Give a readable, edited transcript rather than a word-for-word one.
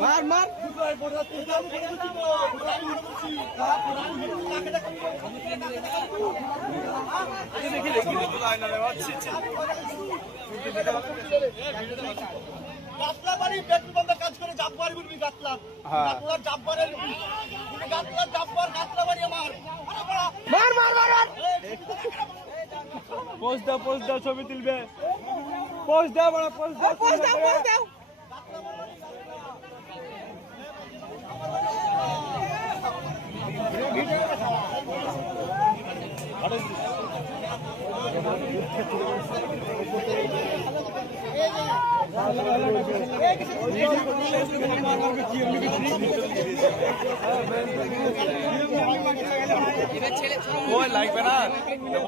মার মার গাতলা বাড়ি পেট্রোল পাম্পে কাজ করে জাপবার বলবি গাতলা গাতলা জাপবারের গাতলা জাপবার গাতলা বাড়ি আমার মার মার মার মার পোস্ট দাও ছবি তুলবে পোস্ট দাও বড় পোস্ট দাও পোস্ট দাও পোস্ট দাও লাগবে না